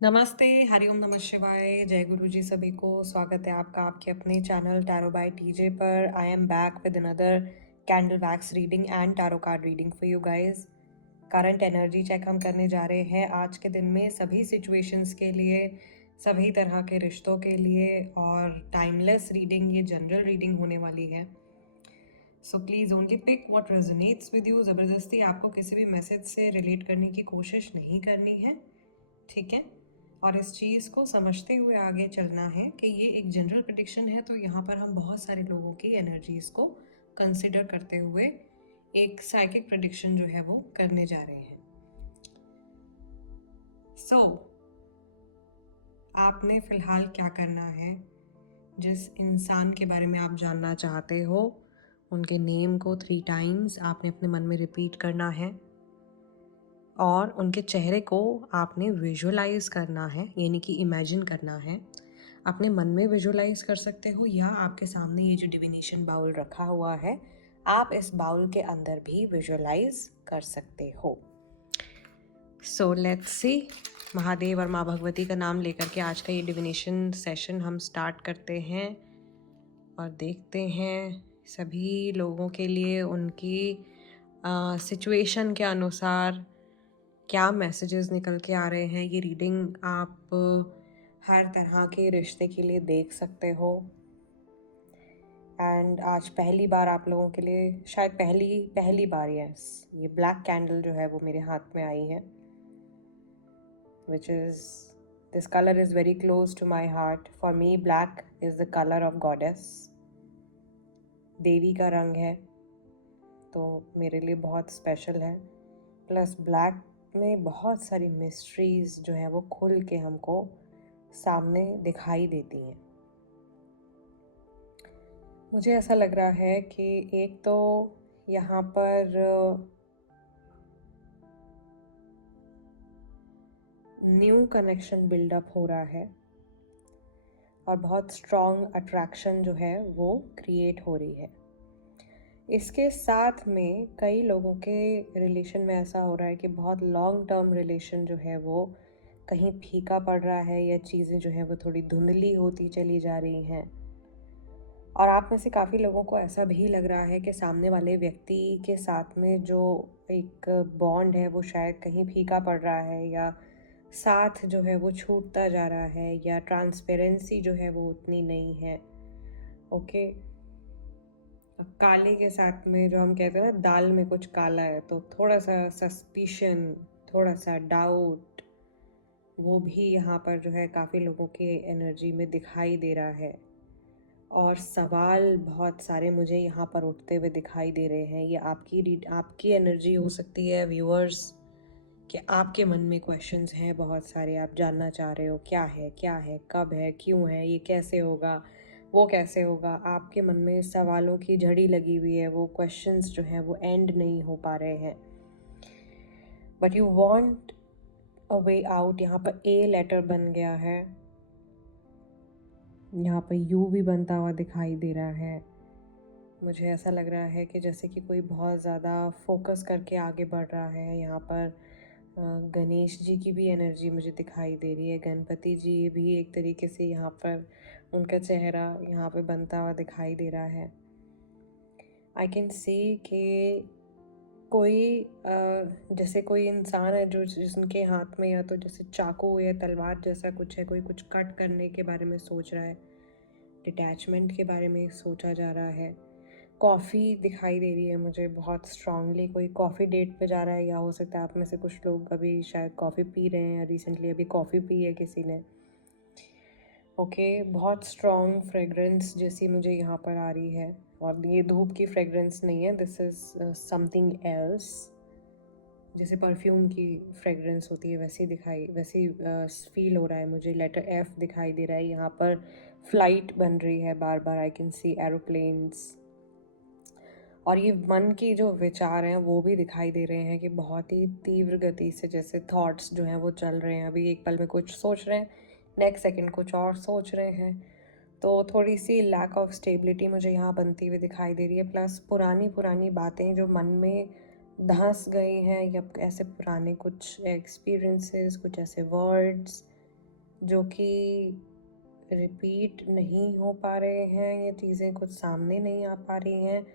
नमस्ते, हरिओम नमः शिवाय, जय गुरु जी सभी को। स्वागत है आपका आपके अपने चैनल टैरो बाय टीजे पर। I am back with another candle wax reading and tarot card reading for you guys. Current energy check हम करने जा रहे हैं आज के दिन में सभी सिचुएशंस के लिए, सभी तरह के रिश्तों के लिए, और टाइमलेस रीडिंग, ये जनरल रीडिंग होने वाली है। So please only pick what resonates with you. ज़बरदस्ती आपको किसी भी मैसेज से रिलेट करने की कोशिश नहीं करनी है, ठीक है? और इस चीज़ को समझते हुए आगे चलना है कि ये एक जनरल प्रेडिक्शन है, तो यहाँ पर हम बहुत सारे लोगों की एनर्जीज को कंसिडर करते हुए एक साइकिक प्रेडिक्शन जो है वो करने जा रहे हैं। सो आपने फिलहाल क्या करना है, जिस इंसान के बारे में आप जानना चाहते हो उनके नेम को 3 टाइम्स आपने अपने मन में रिपीट करना है और उनके चेहरे को आपने विजुअलाइज करना है, यानी कि इमेजिन करना है। अपने मन में विजुअलाइज कर सकते हो या आपके सामने ये जो डिविनेशन बाउल रखा हुआ है, आप इस बाउल के अंदर भी विजुअलाइज कर सकते हो। So let's see. महादेव और माँ भगवती का नाम लेकर के आज का ये डिविनेशन सेशन हम स्टार्ट करते हैं और देखते हैं सभी लोगों के लिए उनकी सिचुएशन के अनुसार क्या मैसेजेस निकल के आ रहे हैं। ये रीडिंग आप हर तरह के रिश्ते के लिए देख सकते हो। एंड आज पहली बार आप लोगों के लिए, शायद पहली बार, यस, ये ब्लैक कैंडल जो है वो मेरे हाथ में आई है, which is this colour is very close to my heart. For me black is the colour of goddess, देवी का रंग है, तो मेरे लिए बहुत स्पेशल है। प्लस ब्लैक में बहुत सारी मिस्ट्रीज जो है वो खुल के हमको सामने दिखाई देती हैं। मुझे ऐसा लग रहा है कि एक तो यहाँ पर न्यू कनेक्शन बिल्डअप हो रहा है और बहुत स्ट्रॉन्ग अट्रैक्शन जो है वो क्रिएट हो रही है। इसके साथ में कई लोगों के रिलेशन में ऐसा हो रहा है कि बहुत लॉन्ग टर्म रिलेशन जो है वो कहीं फीका पड़ रहा है, या चीज़ें जो है वो थोड़ी धुंधली होती चली जा रही हैं। और आप में से काफ़ी लोगों को ऐसा भी लग रहा है कि सामने वाले व्यक्ति के साथ में जो एक बॉन्ड है वो शायद कहीं फीका पड़ रहा है, या साथ जो है वो छूटता जा रहा है, या ट्रांसपेरेंसी जो है वो उतनी नहीं है। ओके, काले के साथ में जो हम कहते हैं ना, दाल में कुछ काला है, तो थोड़ा सा सस्पिशन, थोड़ा सा डाउट, वो भी यहाँ पर जो है काफ़ी लोगों के एनर्जी में दिखाई दे रहा है। और सवाल बहुत सारे मुझे यहाँ पर उठते हुए दिखाई दे रहे हैं। ये आपकी एनर्जी हो सकती है व्यूअर्स, कि आपके मन में क्वेश्चंस हैं बहुत सारे, आप जानना चाह रहे हो क्या है, कब है, क्यों है, ये कैसे होगा, वो कैसे होगा। आपके मन में सवालों की झड़ी लगी हुई है, वो क्वेश्चंस जो हैं वो एंड नहीं हो पा रहे हैं, but you want a way out. यहाँ पर ए लेटर बन गया है, यहाँ पर यू भी बनता हुआ दिखाई दे रहा है। मुझे ऐसा लग रहा है कि जैसे कि कोई बहुत ज़्यादा फोकस करके आगे बढ़ रहा है। यहाँ पर गणेश जी की भी एनर्जी मुझे दिखाई दे रही है, गणपति जी भी एक तरीके से यहाँ पर उनका चेहरा यहाँ पे बनता हुआ दिखाई दे रहा है। आई कैन सी कि कोई जैसे कोई इंसान है जो जिसके हाथ में या तो जैसे चाकू या तलवार जैसा कुछ है, कोई कुछ कट करने के बारे में सोच रहा है, डिटैचमेंट के बारे में सोचा जा रहा है। कॉफ़ी दिखाई दे रही है मुझे बहुत स्ट्रांगली, कोई कॉफ़ी डेट पे जा रहा है, या हो सकता है आप में से कुछ लोग अभी शायद कॉफ़ी पी रहे हैं, या रिसेंटली अभी कॉफ़ी पी है किसी ने। ओके, बहुत स्ट्रॉन्ग फ्रेगरेंस जैसी मुझे यहाँ पर आ रही है, और ये धूप की फ्रेगरेंस नहीं है, दिस इज़ समथिंग एल्स। जैसे परफ्यूम की फ्रेगरेंस होती है वैसी फील हो रहा है मुझे। लेटर एफ दिखाई दे रहा है यहाँ पर, फ्लाइट बन रही है बार बार, आई कैन सी एरोप्लेन्स। और ये मन की जो विचार हैं वो भी दिखाई दे रहे हैं कि बहुत ही तीव्र गति से जैसे थॉट्स जो हैं वो चल रहे हैं। अभी एक पल में कुछ सोच रहे हैं, नेक्स्ट सेकंड कुछ और सोच रहे हैं, तो थोड़ी सी लैक ऑफ स्टेबिलिटी मुझे यहाँ बनती हुई दिखाई दे रही है। प्लस पुरानी पुरानी बातें जो मन में धंस गई हैं, या ऐसे पुराने कुछ एक्सपीरियंसेस, कुछ ऐसे वर्ड्स जो कि रिपीट नहीं हो पा रहे हैं, ये चीज़ें कुछ सामने नहीं आ पा रही हैं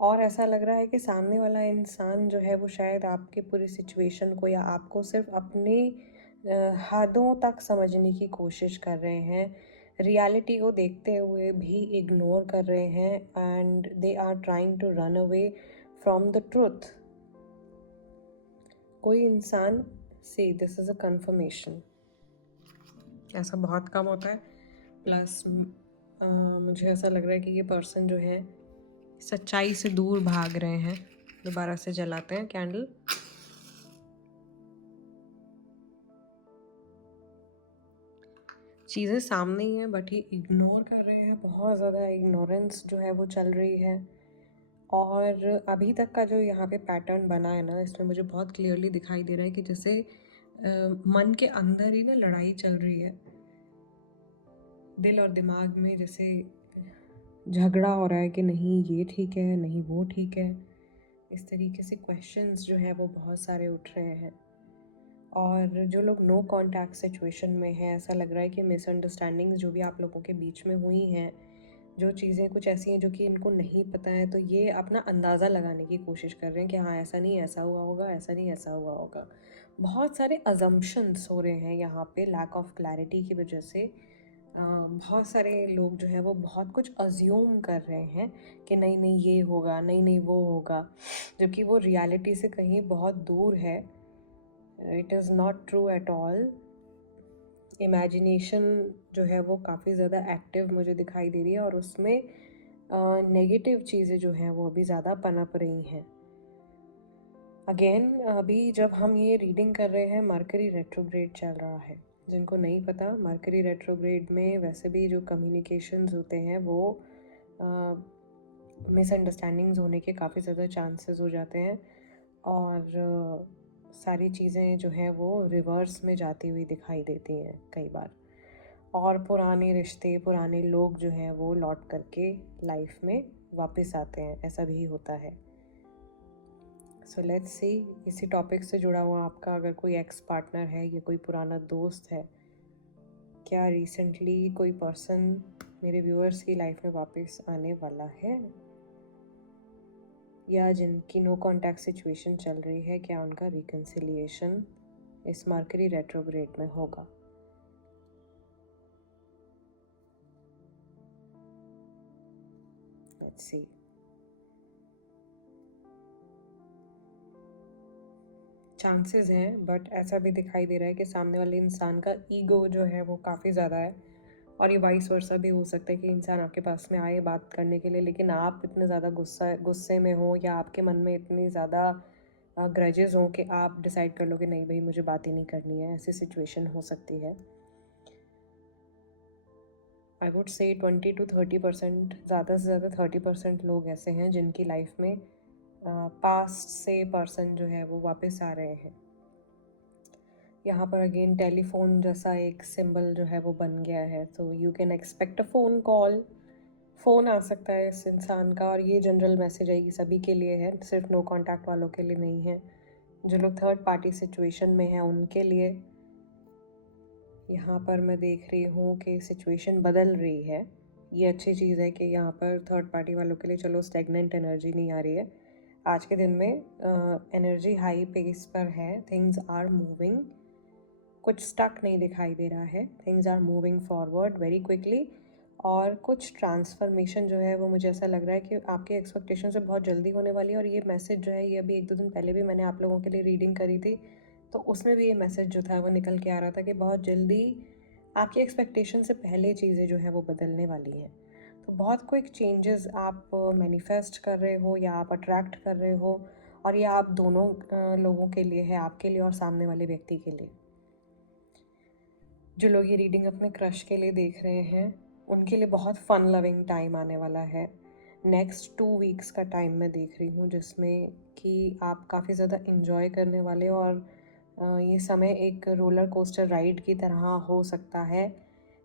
और ऐसा लग रहा है कि सामने वाला इंसान जो है वो शायद आपकी पूरी सिचुएशन को या आपको सिर्फ अपनी हदों तक समझने की कोशिश कर रहे हैं, रियलिटी को देखते हुए भी इग्नोर कर रहे हैं and they are trying to run away from the truth. कोई इंसान see this is a confirmation, ऐसा बहुत कम होता है। प्लस मुझे ऐसा लग रहा है कि ये पर्सन जो है सच्चाई से दूर भाग रहे हैं। दोबारा से जलाते हैं कैंडल। चीज़ें सामने ही हैं बट ये इग्नोर कर रहे हैं, बहुत ज़्यादा इग्नोरेंस जो है वो चल रही है। और अभी तक का जो यहाँ पे पैटर्न बना है ना, इसमें मुझे बहुत क्लियरली दिखाई दे रहा है कि जैसे मन के अंदर ही ना लड़ाई चल रही है, दिल और दिमाग में जैसे झगड़ा हो रहा है कि नहीं ये ठीक है, नहीं वो ठीक है। इस तरीके से क्वेश्चंस जो है वो बहुत सारे उठ रहे हैं। और जो लोग नो कांटेक्ट सिचुएशन में हैं, ऐसा लग रहा है कि मिसअंडरस्टैंडिंग्स जो भी आप लोगों के बीच में हुई हैं, जो चीज़ें कुछ ऐसी हैं जो कि इनको नहीं पता है, तो ये अपना अंदाज़ा लगाने की कोशिश कर रहे हैं कि हाँ ऐसा नहीं ऐसा हुआ होगा, ऐसा नहीं ऐसा हुआ होगा। बहुत सारे अजम्पशंस हो रहे हैं यहाँ पे लैक ऑफ क्लैरिटी की वजह से। बहुत सारे लोग जो है वो बहुत कुछ अज्यूम कर रहे हैं कि नहीं नहीं ये होगा, नहीं नहीं वो होगा, जबकि वो रियलिटी से कहीं बहुत दूर है। It is not true at all. Imagination जो है वो काफ़ी ज़्यादा एक्टिव मुझे दिखाई दे रही है और उसमें नेगेटिव चीज़ें जो हैं वो अभी ज़्यादा पनप रही हैं। अगेन अभी जब हम ये रीडिंग कर रहे हैं, मरकरी रेट्रोग्रेड चल रहा है। जिनको नहीं पता, मरकरी रेट्रोग्रेड में वैसे भी जो कम्युनिकेशंस होते हैं वो मिसअंडरस्टैंडिंग्स होने के काफ़ी ज़्यादा चांसेस हो जाते हैं और सारी चीज़ें जो हैं वो रिवर्स में जाती हुई दिखाई देती हैं कई बार। और पुराने रिश्ते, पुराने लोग जो हैं वो लौट करके लाइफ में वापस आते हैं, ऐसा भी होता है। सो लेट्स सी, इसी टॉपिक से जुड़ा हुआ आपका अगर कोई एक्स पार्टनर है या कोई पुराना दोस्त है, क्या रिसेंटली कोई पर्सन मेरे व्यूअर्स की लाइफ में वापस आने वाला है, या जिनकी नो कांटेक्ट सिचुएशन चल रही है, क्या उनका रिकन्सिलिएशन इस मरकरी रेट्रोग्रेड में होगा। Let's see. चांसेस हैं बट ऐसा भी दिखाई दे रहा है कि सामने वाले इंसान का ईगो जो है वो काफ़ी ज़्यादा है और ये वाइस वर्सा भी हो सकता है कि इंसान आपके पास में आए बात करने के लिए, लेकिन आप इतने ज़्यादा गुस्से में हो या आपके मन में इतनी ज़्यादा ग्रजेस हो कि आप डिसाइड कर लो कि नहीं भाई मुझे बात ही नहीं करनी है। ऐसी सिचुएशन हो सकती है। आई वुड से 20 to 30%, ज़्यादा से ज़्यादा 30% लोग ऐसे हैं जिनकी लाइफ में पास्ट से पर्सन जो है वो वापस आ रहे हैं। यहाँ पर अगेन टेलीफोन जैसा एक सिंबल जो है वो बन गया है, तो you can expect a phone call. Phone आ सकता है इस इंसान का और ये जनरल मैसेज है, ये सभी के लिए है, सिर्फ नो कांटेक्ट वालों के लिए नहीं है। जो लोग थर्ड पार्टी सिचुएशन में हैं उनके लिए यहाँ पर मैं देख रही हूँ कि सिचुएशन बदल रही है। ये अच्छी चीज़ है कि यहाँ पर थर्ड पार्टी वालों के लिए चलो स्टेगनेंट एनर्जी नहीं आ रही है। आज के दिन में एनर्जी हाई पेस पर है, थिंग्स आर मूविंग, कुछ स्टक नहीं दिखाई दे रहा है, things are moving forward very quickly. और कुछ ट्रांसफॉर्मेशन जो है वो मुझे ऐसा लग रहा है कि आपके एक्सपेक्टेशन से बहुत जल्दी होने वाली है। और ये मैसेज जो है ये अभी 1-2 दिन पहले भी मैंने आप लोगों के लिए रीडिंग करी थी, तो उसमें भी ये मैसेज जो था वो निकल के आ रहा था कि बहुत जल्दी आपकी एक्सपेक्टेशन से पहले चीज़ें जो है वो बदलने वाली हैं। तो बहुत क्विक चेंजेस आप मैनिफेस्ट कर रहे हो या आप अट्रैक्ट कर रहे हो, और ये आप दोनों लोगों के लिए है, आपके लिए और सामने वाले व्यक्ति के लिए। जो लोग ये रीडिंग अपने क्रश के लिए देख रहे हैं उनके लिए बहुत फ़न लविंग टाइम आने वाला है। नेक्स्ट 2 वीक्स का टाइम मैं देख रही हूँ जिसमें कि आप काफ़ी ज़्यादा इन्जॉय करने वाले हो और ये समय एक रोलर कोस्टर राइड की तरह हो सकता है।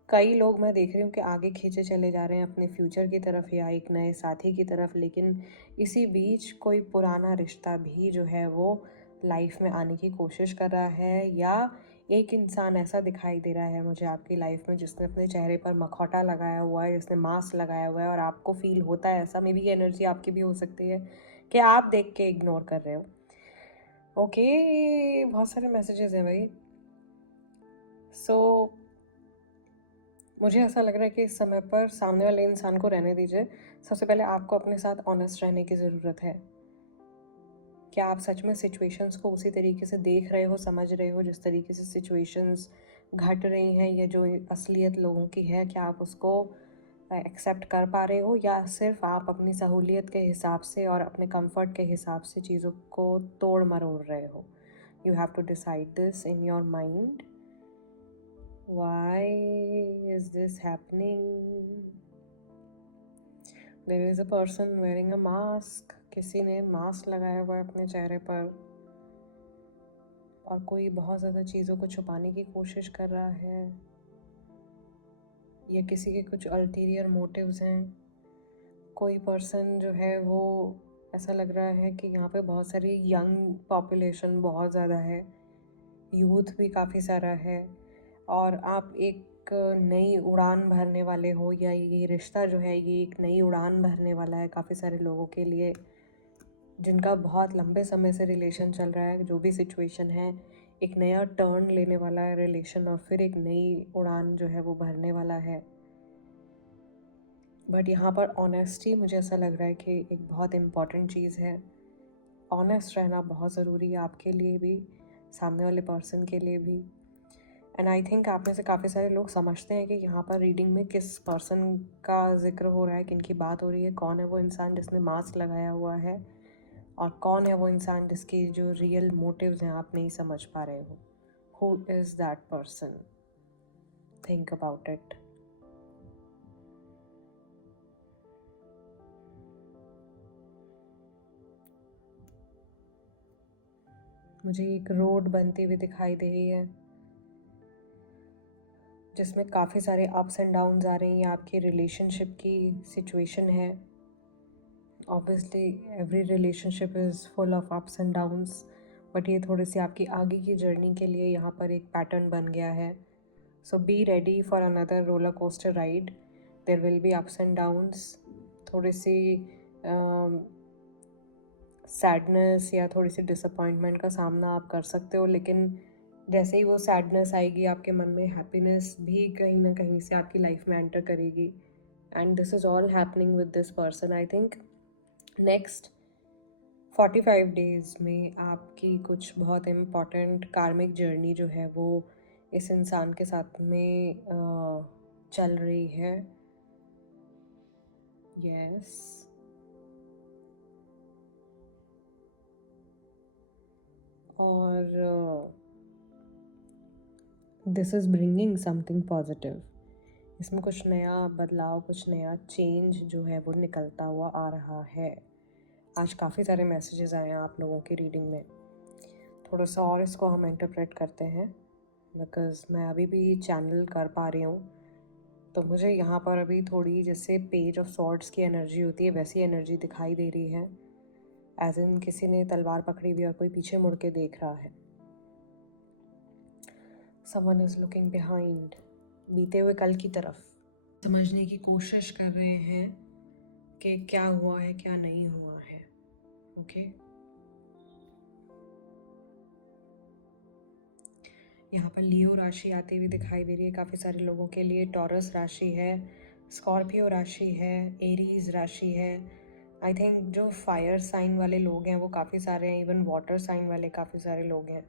कई लोग मैं देख रही हूँ कि आगे खींचे चले जा रहे हैं अपने फ्यूचर की तरफ या एक नए साथी की तरफ, लेकिन इसी बीच कोई पुराना रिश्ता भी जो है वो लाइफ में आने की कोशिश कर रहा है, या एक इंसान ऐसा दिखाई दे रहा है मुझे आपकी लाइफ में जिसने अपने चेहरे पर मखौटा लगाया हुआ है, जिसने मास्क लगाया हुआ है, और आपको फील होता है ऐसा, मे बी एनर्जी आपकी भी हो सकती है कि आप देख के इग्नोर कर रहे हो। ओके, बहुत सारे मैसेजेस हैं भाई। सो मुझे ऐसा लग रहा है कि इस समय पर सामने वाले इंसान को रहने दीजिए। सबसे पहले आपको अपने साथ ऑनेस्ट रहने की ज़रूरत है। क्या आप सच में सिचुएशंस को उसी तरीके से देख रहे हो, समझ रहे हो जिस तरीके से सिचुएशंस घट रही हैं, या जो असलियत लोगों की है, क्या आप उसको एक्सेप्ट कर पा रहे हो, या सिर्फ आप अपनी सहूलियत के हिसाब से और अपने कंफर्ट के हिसाब से चीज़ों को तोड़ मरोड़ रहे हो? You have to decide this in your mind. Why is this happening? There is a person wearing a mask. किसी ने मास्क लगाया हुआ है अपने चेहरे पर, और कोई बहुत ज़्यादा चीज़ों को छुपाने की कोशिश कर रहा है, या किसी के कुछ अल्टीरियर मोटिव्स हैं। कोई पर्सन जो है वो, ऐसा लग रहा है कि यहाँ पे बहुत सारी यंग पॉपुलेशन बहुत ज़्यादा है, यूथ भी काफ़ी सारा है, और आप एक नई उड़ान भरने वाले हो, या ये रिश्ता जो है ये एक नई उड़ान भरने वाला है काफ़ी सारे लोगों के लिए, जिनका बहुत लंबे समय से रिलेशन चल रहा है। जो भी सिचुएशन है, एक नया टर्न लेने वाला है रिलेशन, और फिर एक नई उड़ान जो है वो भरने वाला है। बट यहाँ पर ऑनेस्टी, मुझे ऐसा लग रहा है कि एक बहुत इम्पॉर्टेंट चीज़ है। ऑनेस्ट रहना बहुत ज़रूरी है, आपके लिए भी, सामने वाले पर्सन के लिए भी। एंड आई थिंक आप में से काफ़ी सारे लोग समझते हैं कि यहाँ पर रीडिंग में किस पर्सन का जिक्र हो रहा है, किन की बात हो रही है, कौन है वो इंसान जिसने मास्क लगाया हुआ है, और कौन है वो इंसान जिसकी जो रियल मोटिव्स हैं आप नहीं समझ पा रहे हो। Who is that person? Think about it. मुझे एक रोड बनती हुई दिखाई दे रही है जिसमें काफ़ी सारे अप्स एंड डाउन्स आ रही हैं। आपकी रिलेशनशिप की सिचुएशन है। Obviously every relationship is full of ups and downs, but ये थोड़ी सी आपकी आगे की जर्नी के लिए यहाँ पर एक पैटर्न बन गया है। So be ready for another roller coaster ride. There will be ups and downs, थोड़ी सी सैडनेस या थोड़ी सी डिसअपॉइंटमेंट का सामना आप कर सकते हो, लेकिन जैसे ही वो सैडनेस आएगी आपके मन में हैप्पीनेस भी कहीं ना कहीं से आपकी लाइफ में एंटर करेगी। And this is all happening with this person. I think next 45 days में आपकी कुछ बहुत इम्पॉर्टेंट कार्मिक जर्नी जो है वो इस इंसान के साथ में चल रही है। यस, और this is bringing something positive. इसमें कुछ नया बदलाव, कुछ नया चेंज जो है वो निकलता हुआ आ रहा है। आज काफ़ी सारे मैसेजेस आए हैं आप लोगों की रीडिंग में। थोड़ा सा और इसको हम इंटरप्रेट करते हैं, बिकॉज़ मैं अभी भी चैनल कर पा रही हूँ। तो मुझे यहाँ पर अभी थोड़ी, जैसे पेज ऑफ सॉर्ड्स की एनर्जी होती है वैसी एनर्जी दिखाई दे रही है, एज इन किसी ने तलवार पकड़ी हुई और कोई पीछे मुड़ के देख रहा है। समवन इज लुकिंग बिहाइंड, बीते हुए कल की तरफ समझने की कोशिश कर रहे हैं कि क्या हुआ है, क्या नहीं हुआ है। ओके, यहाँ पर लियो राशि आती हुई दिखाई दे रही है काफ़ी सारे लोगों के लिए। टॉरस राशि है, स्कॉर्पियो राशि है, एरीज राशि है। आई थिंक जो फायर साइन वाले लोग हैं वो काफ़ी सारे हैं, इवन वाटर साइन वाले काफ़ी सारे लोग हैं।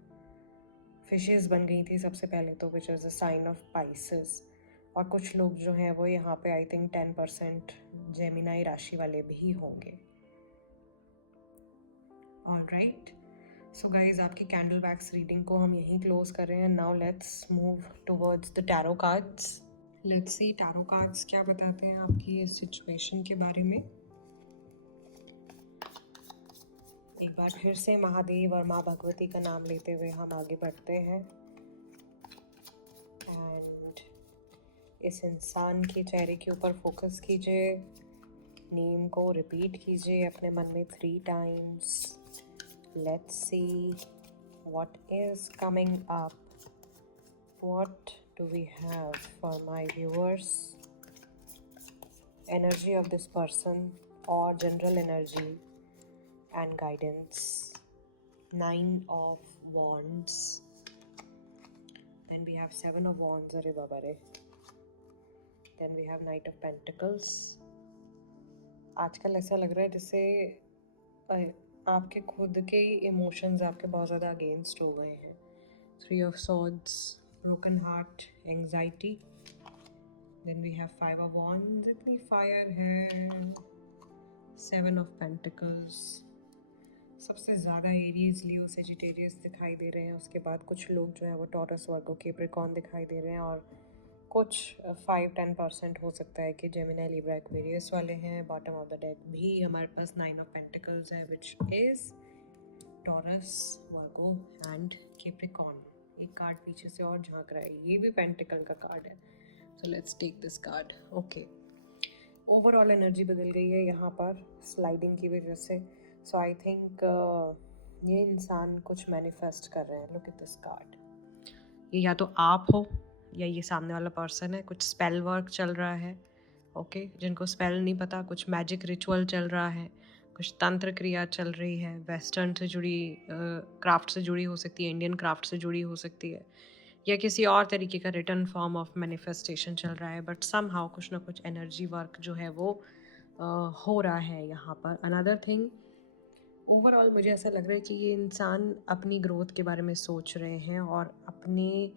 फिशेस बन गई थी सबसे पहले तो, which is a sign of pisces. और कुछ लोग जो हैं वो यहाँ पे आई थिंक 10% जेमिनाई राशि वाले भी होंगे। ऑलराइट, सो गाइज आपकी कैंडल वैक्स रीडिंग को हम यहीं क्लोज कर रहे हैं। Now let's move towards the tarot cards. Let's see tarot cards क्या बताते हैं आपकी इस सिचुएशन के बारे में। एक बार फिर से महादेव और माँ भगवती का नाम लेते हुए हम आगे बढ़ते हैं। एंड इस इंसान के चेहरे के ऊपर फोकस कीजिए, नेम को रिपीट कीजिए अपने मन में 3 times. Let's see what is coming up What do we have for my viewers? Energy of this person or general energy and guidance. 9 of Wands. Then we have 7 of Wands. अरे बाबा रे. Then we have Knight of Pentacles. आजकल ऐसा लग रहा है जैसे आपके खुद के इमोशंस आपके बहुत ज़्यादा अगेंस्ट हो गए हैं. 3 of Swords, broken heart, anxiety. Then we have 5 of Wands. इतनी फायर है. 7 of Pentacles. सबसे ज़्यादा एरीज, लियो, सेजिटेरियस दिखाई दे रहे हैं. उसके बाद कुछ लोग जो है वो टॉरस, वर्गो, कैप्रिकॉर्न दिखाई दे रहे हैं. और कुछ 5-10% हो सकता है कि जेमिनी, लिब्रा, एक्वेरियस वाले हैं. बॉटम ऑफ द डेक भी हमारे पास 9 of Pentacles है, which is taurus, Virgo and Capricorn. एक कार्ड पीछे से और झांक रहा है. ये भी पेंटिकल का कार्ड है. So let's take this card. Okay, overall energy बदल गई है यहाँ पर स्लाइडिंग की वजह से. सो आई थिंक ये इंसान कुछ मैनिफेस्ट कर रहे हैं. Look at this card. ये या तो आप हो या ये सामने वाला पर्सन है. कुछ स्पेल वर्क चल रहा है. ओके, जिनको स्पेल नहीं पता, कुछ मैजिक रिचुअल चल रहा है, कुछ तंत्र क्रिया चल रही है. वेस्टर्न से जुड़ी, क्राफ्ट से जुड़ी हो सकती है, इंडियन क्राफ्ट से जुड़ी हो सकती है, या किसी और तरीके का रिटर्न फॉर्म ऑफ मैनिफेस्टेशन चल रहा है. बट समहाउ कुछ ना कुछ एनर्जी वर्क जो है वो हो रहा है यहाँ पर. अनदर थिंग, ओवरऑल मुझे ऐसा लग रहा है कि ये इंसान अपनी ग्रोथ के बारे में सोच रहे हैं और अपने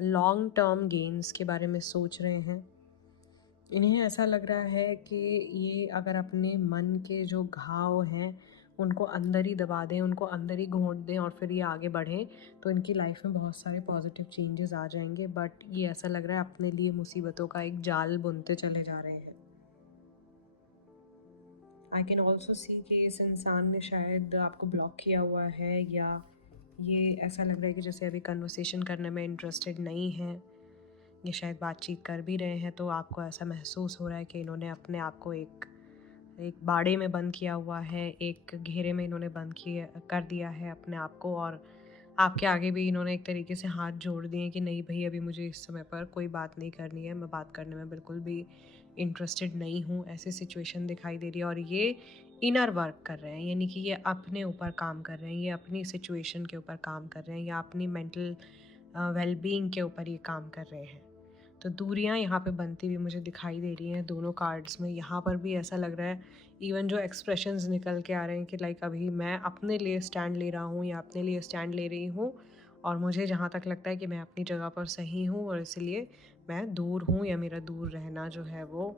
लॉन्ग टर्म गेन्स के बारे में सोच रहे हैं. इन्हें ऐसा लग रहा है कि ये अगर अपने मन के जो घाव हैं उनको अंदर ही दबा दें, उनको अंदर ही घोंट दें और फिर ये आगे बढ़ें, तो इनकी लाइफ में बहुत सारे पॉजिटिव चेंजेस आ जाएंगे. बट ये ऐसा लग रहा है अपने लिए मुसीबतों का एक जाल बुनते चले जा रहे हैं. आई कैन ऑल्सो सी कि इस इंसान ने शायद आपको ब्लॉक किया हुआ है, या ये ऐसा लग रहा है कि जैसे अभी कन्वर्सेशन करने में इंटरेस्टेड नहीं है. ये शायद बातचीत कर भी रहे हैं तो आपको ऐसा महसूस हो रहा है कि इन्होंने अपने आप को एक बाड़े में बंद किया हुआ है, एक घेरे में इन्होंने बंद किया कर दिया है अपने आप को. और आपके आगे भी इन्होंने एक तरीके से हाथ जोड़ दिए कि नहीं भाई, अभी मुझे इस समय पर कोई बात नहीं करनी है, मैं बात करने में बिल्कुल भी इंटरेस्टेड नहीं हूँ. ऐसी सिचुएशन दिखाई दे रही है. और ये इनर वर्क कर रहे हैं, यानी कि ये अपने ऊपर काम कर रहे हैं, ये अपनी सिचुएशन के ऊपर काम कर रहे हैं, या अपनी मेंटल वेलबींग के ऊपर ये काम कर रहे हैं. तो दूरियां यहाँ पे बनती हुई मुझे दिखाई दे रही हैं दोनों कार्ड्स में. यहाँ पर भी ऐसा लग रहा है, इवन जो एक्सप्रेशंस निकल के आ रहे हैं कि लाइक अभी मैं अपने लिए स्टैंड ले रहा हूँ या अपने लिए स्टैंड ले रही हूँ, और मुझे जहाँ तक लगता है कि मैं अपनी जगह पर सही हूँ और इसलिए मैं दूर हूँ, या मेरा दूर रहना जो है वो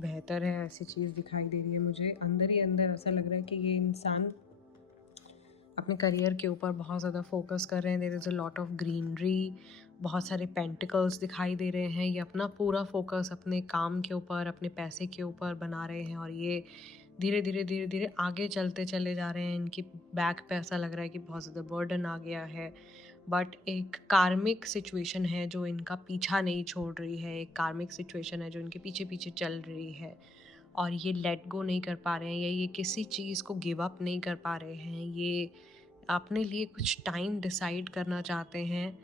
बेहतर है. ऐसी चीज़ दिखाई दे रही है मुझे. अंदर ही अंदर ऐसा लग रहा है कि ये इंसान अपने करियर के ऊपर बहुत ज़्यादा फोकस कर रहे हैं. There is a lot of greenery, बहुत सारे पेंटिकल्स दिखाई दे रहे हैं. ये अपना पूरा फोकस अपने काम के ऊपर, अपने पैसे के ऊपर बना रहे हैं, और ये धीरे धीरे धीरे धीरे आगे चलते चले जा रहे हैं. इनकी बैक पे ऐसा लग रहा है कि बहुत ज़्यादा बर्डन आ गया है. बट एक कार्मिक सिचुएशन है जो इनका पीछा नहीं छोड़ रही है. एक कार्मिक सिचुएशन है जो इनके पीछे पीछे चल रही है, और ये लेट गो नहीं कर पा रहे हैं, या ये किसी चीज़ को गिव अप नहीं कर पा रहे हैं. ये अपने लिए कुछ टाइम डिसाइड करना चाहते हैं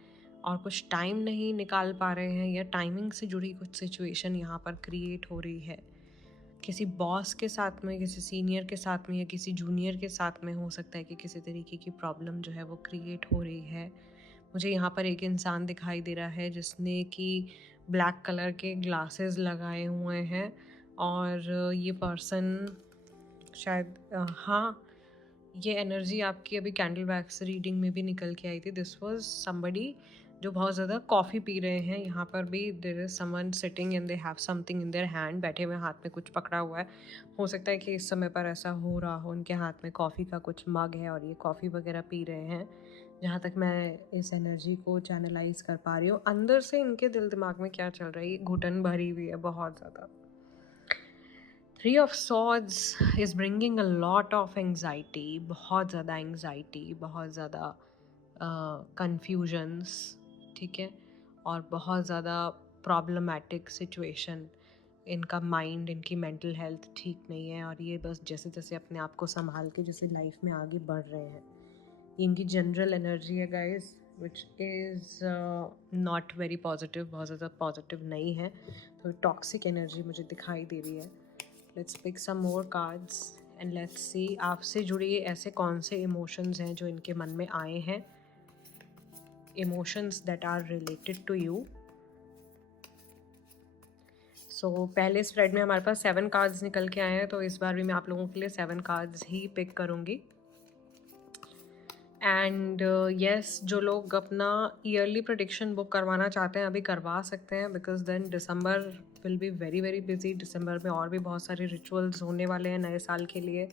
और कुछ टाइम नहीं निकाल पा रहे हैं, या टाइमिंग से जुड़ी कुछ सिचुएशन यहाँ पर क्रिएट हो रही है. किसी बॉस के साथ में, किसी सीनियर के साथ में, या किसी जूनियर के साथ में हो सकता है कि किसी तरीके की प्रॉब्लम जो है वो क्रिएट हो रही है. मुझे यहाँ पर एक इंसान दिखाई दे रहा है जिसने कि ब्लैक कलर के ग्लासेस लगाए हुए हैं, और ये पर्सन शायद हाँ, ये एनर्जी आपकी अभी कैंडल वैक्स रीडिंग में भी निकल के आई थी. दिस वाज समबडी जो बहुत ज़्यादा कॉफ़ी पी रहे हैं. यहाँ पर भी there is someone sitting and they have something in their hand. बैठे हुए हाथ में कुछ पकड़ा हुआ है. हो सकता है कि इस समय पर ऐसा हो रहा हो, उनके हाथ में कॉफ़ी का कुछ मग है और ये कॉफ़ी वगैरह पी रहे हैं. जहाँ तक मैं इस एनर्जी को चैनलाइज कर पा रही हूँ, अंदर से इनके दिल दिमाग में क्या चल रहा है, ये घुटन भरी हुई है बहुत ज़्यादा. 3 of Swords is bringing a lot of anxiety, बहुत ज़्यादा एंग्जाइटी, बहुत ज़्यादा कन्फ्यूजन्स, ठीक है, और बहुत ज़्यादा प्रॉब्लमैटिक सिचुएशन. इनका माइंड, इनकी मेंटल हेल्थ ठीक नहीं है, और ये बस जैसे जैसे अपने आप को संभाल के जैसे लाइफ में आगे बढ़ रहे हैं. ये इनकी जनरल एनर्जी है guys. Which is not very positive, बहुत ज़्यादा पॉजिटिव नहीं है, तो टॉक्सिक एनर्जी मुझे दिखाई दे रही है। Let's pick some more cards and let's see आपसे जुड़े ऐसे कौन से इमोशंस हैं जो इनके मन में आए हैं, emotions that are related to you. So पहले स्प्रेड में हमारे पास 7 कार्ड्स निकल के आए हैं, तो इस बार भी मैं आप लोगों के लिए 7 कार्ड्स ही पिक करूँगी। एंड येस, जो लोग अपना ईयरली प्रेडिक्शन बुक करवाना चाहते हैं अभी करवा सकते हैं, because then December will be very very busy. दिसंबर में और भी बहुत सारे रिचुअल्स होने वाले हैं नए साल के लिए।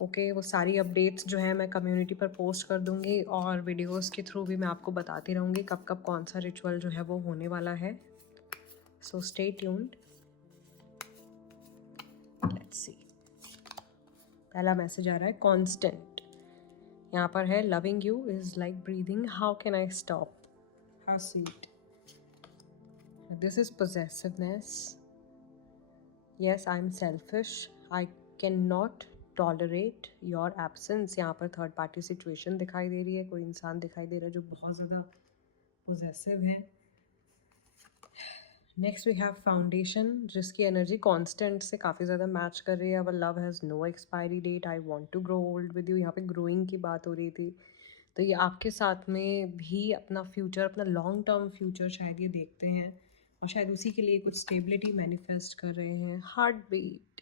ओके, वो सारी अपडेट्स जो है मैं कम्युनिटी पर पोस्ट कर दूंगी और वीडियोस के थ्रू भी मैं आपको बताती रहूँगी कब कब कौन सा रिचुअल जो है वो होने वाला है। So stay tuned. Let's see, पहला मैसेज आ रहा है कांस्टेंट। यहाँ पर है loving you is like breathing, how can I stop, how sweet. This is possessiveness. Yes, I'm selfish. I cannot tolerate your absence. यहाँ पर थर्ड पार्टी सिचुएशन दिखाई दे रही है, कोई इंसान दिखाई दे रहा है जो बहुत ज़्यादा पोजेसिव है। नेक्स्ट वी हैव फाउंडेशन, जिसकी एनर्जी कांस्टेंट से काफ़ी ज़्यादा मैच कर रही है। Our love has no expiry date, I want to grow old with you. यहाँ पे ग्रोइंग की बात हो रही थी, तो ये आपके साथ में भी अपना फ्यूचर, अपना लॉन्ग टर्म फ्यूचर शायद ये देखते हैं और शायद उसी के लिए कुछ स्टेबिलिटी मैनिफेस्ट कर रहे हैं। Heart beat,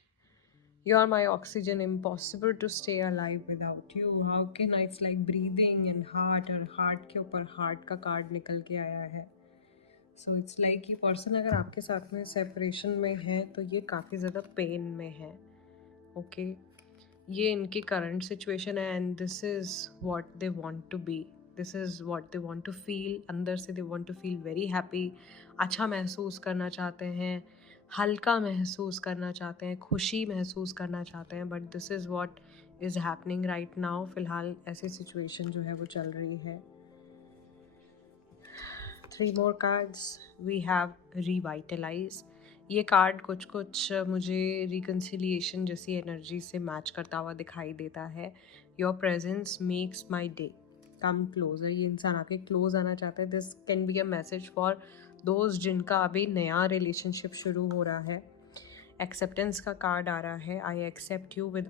you are my oxygen, impossible to stay alive without you, how can I, it's like breathing and heart, और हार्ट के ऊपर हार्ट का कार्ड निकल के आया है। सो इट्स लाइक ये पर्सन अगर आपके साथ में सेपरेशन में है तो ये काफ़ी ज़्यादा पेन में है। ओके, ये इनकी करंट सिचुएशन है and this is what they want to be, this is what they want to feel. अंदर से they want to feel very happy, अच्छा महसूस करना चाहते हैं, हल्का महसूस करना चाहते हैं, खुशी महसूस करना चाहते हैं, but this is what is happening right now. फ़िलहाल ऐसी सिचुएशन जो है वो चल रही है। 3 more cards. We have revitalize. ये कार्ड कुछ कुछ मुझे रिकन्सिलिएशन जैसी एनर्जी से मैच करता हुआ दिखाई देता है। Your presence makes my day, come closer. ये इंसान आपके क्लोज आना चाहता है। This can be a message for those जिनका अभी नया रिलेशनशिप शुरू हो रहा है। एक्सेप्टेंस का कार्ड आ रहा है, I accept you with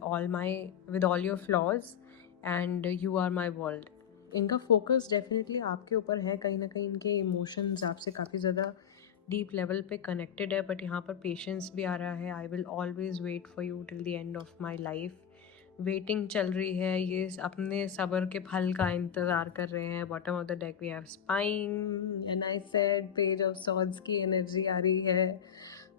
all your flaws and you are my world. इनका फोकस डेफिनेटली आपके ऊपर है, कहीं ना कहीं इनके इमोशंस आपसे काफ़ी ज़्यादा डीप लेवल पे कनेक्टेड है, बट यहाँ पर पेशेंस भी आ रहा है। I will always wait for you till the end of my life. Waiting चल रही है, ये अपने सब्र के फल का इंतज़ार कर रहे हैं। Bottom of the deck we have spine and I said page of swords की एनर्जी आ रही है,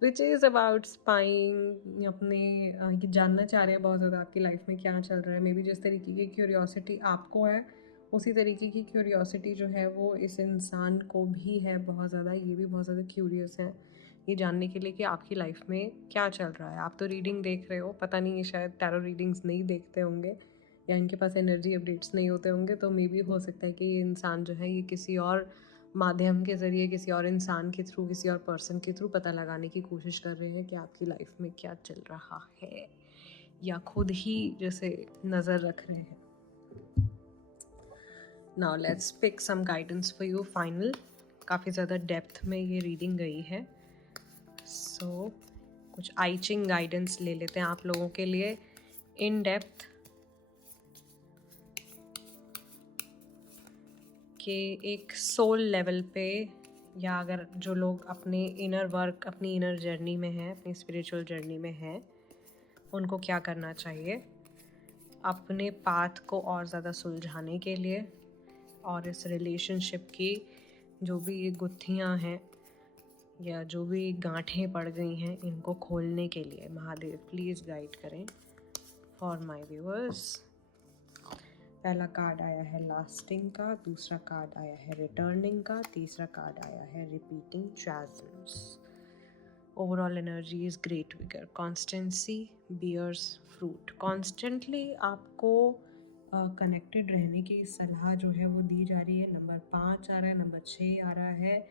विच इज़ अबाउट स्पाइन। अपने ये जानना चाह रहे हैं बहुत ज़्यादा आपकी लाइफ में क्या चल रहा है। मे बी जिस तरीके की क्यूरियोसिटी आपको है उसी तरीके की क्यूरियोसिटी जो है वो इस इंसान को भी है बहुत ज़्यादा। ये भी बहुत ज़्यादा क्यूरियस है ये जानने के लिए कि आपकी लाइफ में क्या चल रहा है। आप तो रीडिंग देख रहे हो, पता नहीं ये शायद टैरो रीडिंग्स नहीं देखते होंगे या इनके पास एनर्जी अपडेट्स नहीं होते होंगे, तो मे बी हो सकता है कि ये इंसान जो है ये किसी और माध्यम के ज़रिए, किसी और इंसान के थ्रू, किसी और पर्सन के थ्रू पता लगाने की कोशिश कर रहे हैं कि आपकी लाइफ में क्या चल रहा है, या खुद ही जैसे नज़र रख रहे हैं। Now let's pick some guidance for you final. काफ़ी ज़्यादा डेप्थ में ये रीडिंग गई है, सो कुछ आइचिंग गाइडेंस ले लेते हैं आप लोगों के लिए इन डेप्थ, कि एक सोल लेवल पे, या अगर जो लोग अपने इनर वर्क, अपनी इनर जर्नी में हैं, अपनी स्पिरिचुअल जर्नी में हैं, उनको क्या करना चाहिए अपने पाथ को और ज़्यादा सुलझाने के लिए, और इस रिलेशनशिप की जो भी गुत्थियाँ हैं या जो भी गांठें पड़ गई हैं इनको खोलने के लिए। महादेव प्लीज़ गाइड करें फॉर माय व्यूअर्स। पहला कार्ड आया है लास्टिंग का, दूसरा कार्ड आया है रिटर्निंग का, तीसरा कार्ड आया है रिपीटिंग ट्रांजम्स। Overall energy is great vigour, constancy bears fruit. Constantly आपको कनेक्टेड रहने की सलाह जो है वो दी जा रही है। नंबर 5 आ रहा है, नंबर 6 आ रहा है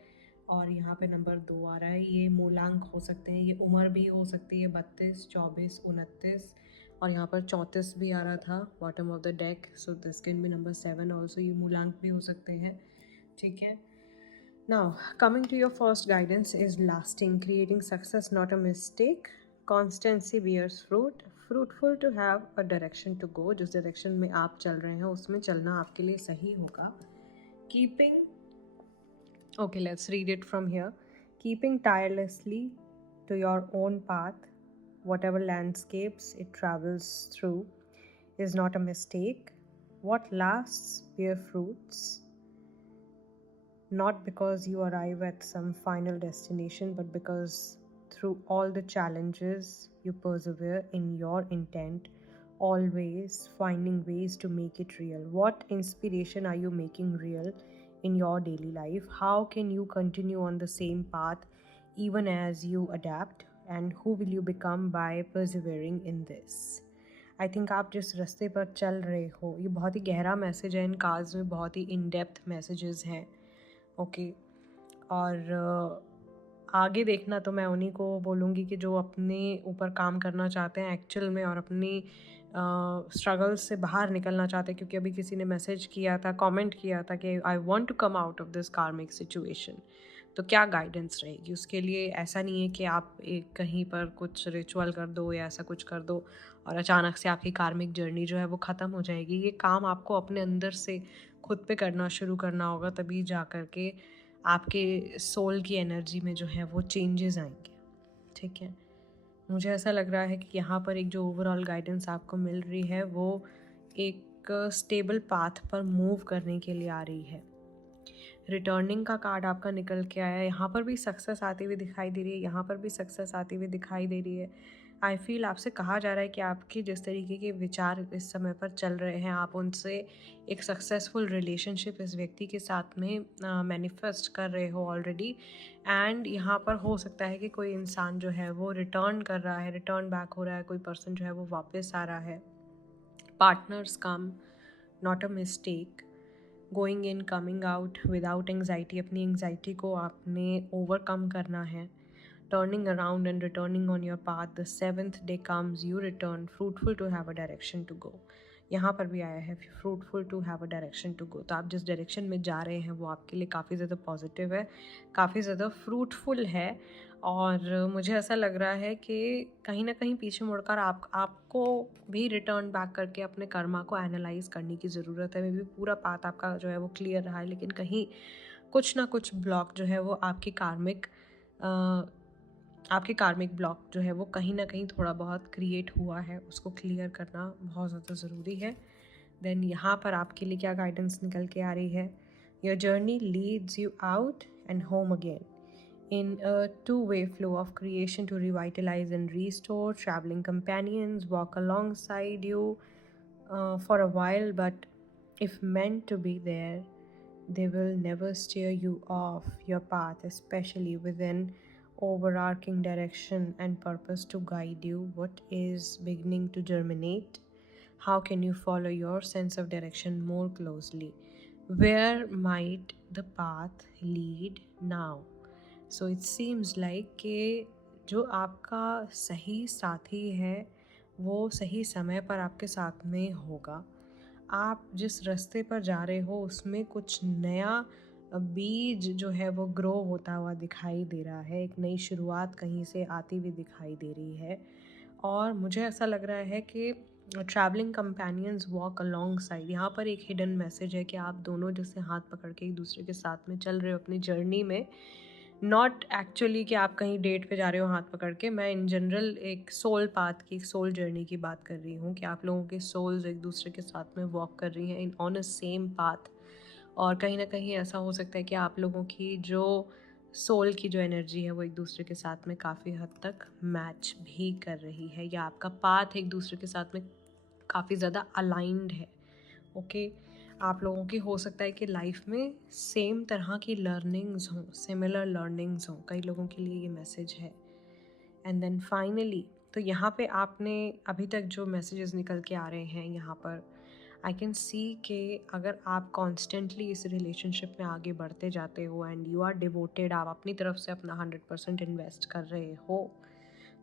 और यहाँ पे नंबर 2 आ रहा है। ये मूलांक हो सकते हैं, ये उम्र भी हो सकती है, 32, 24, 29 और यहाँ पर 34 भी आ रहा था bottom of the deck, so this can be number 7 also, ये मूलांक भी हो सकते हैं, ठीक है। Now coming to your first guidance is lasting, creating success not a mistake, constancy bears fruit, fruitful to have a direction to go, जिस direction में आप चल रहे हैं उसमें चलना आपके लिए सही होगा। Keeping, okay, let's read it from here. Keeping tirelessly to your own path, whatever landscapes it travels through, is not a mistake. What lasts bear fruits, not because you arrive at some final destination, but because through all the challenges you persevere in your intent, always finding ways to make it real. What inspiration are you making real in your daily life? How can you continue on the same path even as you adapt? And who will you become by persevering in this? I think आप जिस रास्ते पर चल रहे हो, ये बहुत ही गहरा मैसेज है, इन कार्ड्स में बहुत ही इन डेप्थ मैसेजेस हैं, ओके। और आगे देखना तो मैं उन्हीं को बोलूँगी कि जो अपने ऊपर काम करना चाहते हैं एक्चुअल में और अपनी स्ट्रगल्स से बाहर निकलना चाहते हैं, क्योंकि अभी किसी ने मैसेज किया था, कमेंट किया था कि I want to come out of this karmic situation, तो क्या गाइडेंस रहेगी उसके लिए। ऐसा नहीं है कि आप एक कहीं पर कुछ रिचुअल कर दो या ऐसा कुछ कर दो और अचानक से आपकी कार्मिक जर्नी जो है वो ख़त्म हो जाएगी। ये काम आपको अपने अंदर से खुद पे करना शुरू करना होगा, तभी जा कर के आपके सोल की एनर्जी में जो है वो चेंजेस आएंगे, ठीक है। मुझे ऐसा लग रहा है कि यहाँ पर एक जो ओवरऑल गाइडेंस आपको मिल रही है वो एक स्टेबल पाथ पर मूव करने के लिए आ रही है। रिटर्निंग का कार्ड आपका निकल के आया है, यहाँ पर भी सक्सेस आती हुई दिखाई दे रही है, यहाँ पर भी सक्सेस आती हुई दिखाई दे रही है। आई फील आपसे कहा जा रहा है कि आपके जिस तरीके के विचार इस समय पर चल रहे हैं, आप उनसे एक सक्सेसफुल रिलेशनशिप इस व्यक्ति के साथ में मैनिफेस्ट कर रहे हो ऑलरेडी। एंड यहाँ पर हो सकता है कि कोई इंसान जो है वो रिटर्न कर रहा है, रिटर्न बैक हो रहा है, कोई पर्सन जो है वो वापस आ रहा है। Partners come, not a mistake, going in coming out without anxiety, अपनी एंग्जाइटी को आपने ओवरकम करना है। Turning around and returning on your path, the 7th day comes, you return, fruitful to have a direction to go. यहाँ पर भी आया है fruitful to have a direction to go, तो आप जिस डायरेक्शन में जा रहे हैं वो आपके लिए काफ़ी ज़्यादा पॉजिटिव है, काफ़ी ज़्यादा फ्रूटफुल है। और मुझे ऐसा लग रहा है कि कहीं ना कहीं पीछे मुड़कर आपको भी रिटर्न बैक करके अपने कर्मा को एनालाइज करने की ज़रूरत है। मे बी पूरा पाथ आपका जो है वो क्लियर रहा है, लेकिन कहीं कुछ ना कुछ ब्लॉक जो है वो आपके कार्मिक ब्लॉक जो है वो कहीं ना कहीं थोड़ा बहुत क्रिएट हुआ है, उसको क्लियर करना बहुत ज़्यादा ज़रूरी है। देन यहाँ पर आपके लिए क्या गाइडेंस निकल के आ रही है, your journey leads you out and home again in a two-way flow of creation to revitalize and restore. Traveling companions walk alongside you for a while, but if meant to be there, they will never steer you off your path, especially with an overarching direction and purpose to guide you. What is beginning to germinate? How can you follow your sense of direction more closely? Where might the path lead now? So it seems like कि जो आपका सही साथी है वो सही समय पर आपके साथ में होगा। आप जिस रास्ते पर जा रहे हो उसमें कुछ नया बीज जो है वो ग्रो होता हुआ दिखाई दे रहा है, एक नई शुरुआत कहीं से आती हुई दिखाई दे रही है। और मुझे ऐसा लग रहा है कि travelling companions walk along side, यहाँ पर एक हिडन मैसेज है कि आप दोनों जैसे हाथ पकड़ के एक दूसरे के साथ में चल रहे हो अपनी जर्नी में। नॉट एक्चुअली कि आप कहीं डेट पे जा रहे हो हाथ पकड़ के, मैं इन जनरल एक सोल पाथ की, सोल जर्नी की बात कर रही हूँ कि आप लोगों के सोल्स एक दूसरे के साथ में वॉक कर रही हैं in on a same path. और कहीं ना कहीं ऐसा हो सकता है कि आप लोगों की जो सोल की जो एनर्जी है वो एक दूसरे के साथ में काफ़ी हद तक मैच भी कर रही है, या आपका पाथ एक दूसरे के साथ में काफ़ी ज़्यादा अलाइंड है, ओके। आप लोगों की हो सकता है कि लाइफ में सेम तरह की लर्निंग्स हों, सिमिलर लर्निंग्स हों, कई लोगों के लिए ये मैसेज है। एंड देन फाइनली तो यहाँ पे आपने अभी तक जो मैसेजेस निकल के आ रहे हैं यहाँ पर आई कैन सी कि अगर आप कॉन्स्टेंटली इस रिलेशनशिप में आगे बढ़ते जाते हो एंड यू आर डिवोटेड, आप अपनी तरफ से अपना 100% इन्वेस्ट कर रहे हो,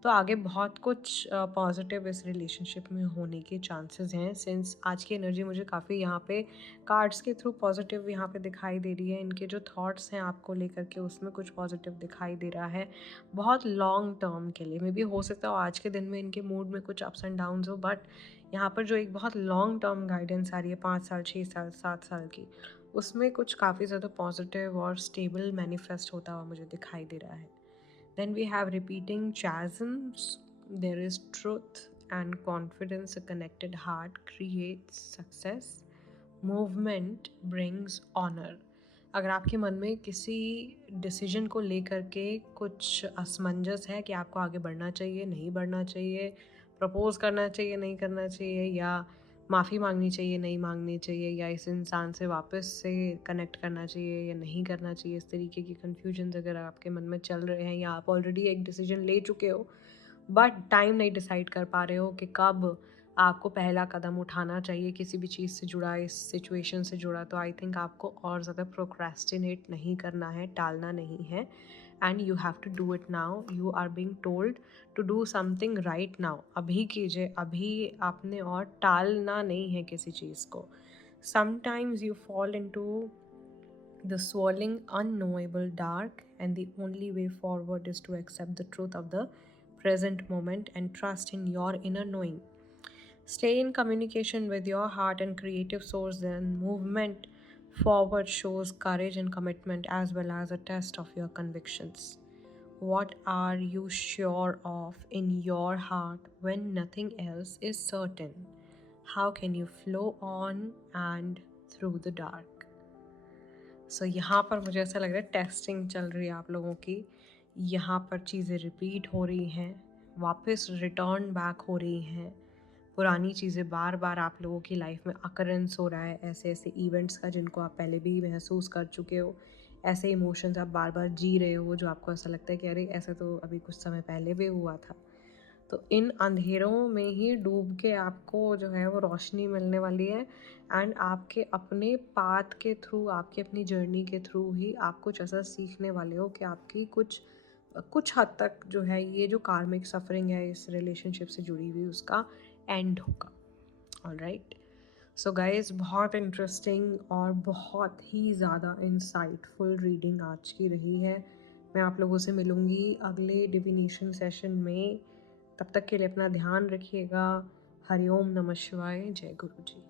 तो आगे बहुत कुछ पॉजिटिव इस रिलेशनशिप में होने के चांसेस हैं, सिंस आज की एनर्जी मुझे काफ़ी यहाँ पे कार्ड्स के थ्रू पॉजिटिव यहाँ पे दिखाई दे रही है। इनके जो थॉट्स हैं आपको लेकर के उसमें कुछ पॉजिटिव दिखाई दे रहा है बहुत लॉन्ग टर्म के लिए। मे बी हो सकता हो आज के दिन में इनके मूड में कुछ अप्स एंड डाउन्स हो, बट यहाँ पर जो एक बहुत लॉन्ग टर्म गाइडेंस आ रही है 5 साल 6 साल 7 साल की, उसमें कुछ काफ़ी ज़्यादा पॉजिटिव और स्टेबल मैनिफेस्ट होता हुआ मुझे दिखाई दे रहा है। Then we have repeating chasms. There is truth and confidence. A connected heart creates success. Movement brings honor. अगर आपके मन में किसी डिसीजन को लेकर के कुछ असमंजस है कि आपको आगे बढ़ना चाहिए नहीं बढ़ना चाहिए, प्रपोज करना चाहिए नहीं करना चाहिए, या माफ़ी मांगनी चाहिए नहीं मांगनी चाहिए, या इस इंसान से वापस से कनेक्ट करना चाहिए या नहीं करना चाहिए, इस तरीके की कन्फ्यूजन्स अगर आपके मन में चल रहे हैं, या आप ऑलरेडी एक डिसीजन ले चुके हो बट टाइम नहीं डिसाइड कर पा रहे हो कि कब आपको पहला कदम उठाना चाहिए किसी भी चीज़ से जुड़ा, इस सिचुएशन से जुड़ा, तो आई थिंक आपको और ज़्यादा प्रोक्रेस्टिनेट नहीं करना है, टालना नहीं है, and you have to do it now. You are being told to do something right now. अभी कीजिए, अभी आपने, और टालना नहीं है किसी चीज़ को। Sometimes you fall into the swirling unknowable dark, and the only way forward is to accept the truth of the present moment and trust in your inner knowing. Stay in communication with your heart and creative source, then movement forward shows courage and commitment as well as a test of your convictions. What are you sure of in your heart when nothing else is certain? How can you flow on and through the dark? सो यहाँ पर मुझे ऐसा लग रहा है testing चल रही है आप लोगों की। यहाँ पर चीज़ें रिपीट हो रही हैं, वापस रिटर्न बैक हो रही हैं, पुरानी चीज़ें बार बार आप लोगों की लाइफ में अकरेंस हो रहा है, ऐसे ऐसे इवेंट्स का जिनको आप पहले भी महसूस कर चुके हो, ऐसे इमोशंस आप बार बार जी रहे हो जो आपको ऐसा लगता है कि अरे ऐसा तो अभी कुछ समय पहले भी हुआ था। तो इन अंधेरों में ही डूब के आपको जो है वो रोशनी मिलने वाली है, एंड आपके अपने पाथ के थ्रू, आपकी अपनी जर्नी के थ्रू ही आप कुछ ऐसा सीखने वाले हो कि आपकी कुछ हद तक जो है ये जो कार्मिक सफरिंग है इस रिलेशनशिप से जुड़ी हुई उसका एंड होगा। ऑलराइट, सो गाइज, बहुत इंटरेस्टिंग और बहुत ही ज़्यादा इंसाइटफुल रीडिंग आज की रही है। मैं आप लोगों से मिलूँगी अगले डिविनेशन सेशन में। तब तक के लिए अपना ध्यान रखिएगा। हरिओम नमः शिवाय। जय गुरु जी।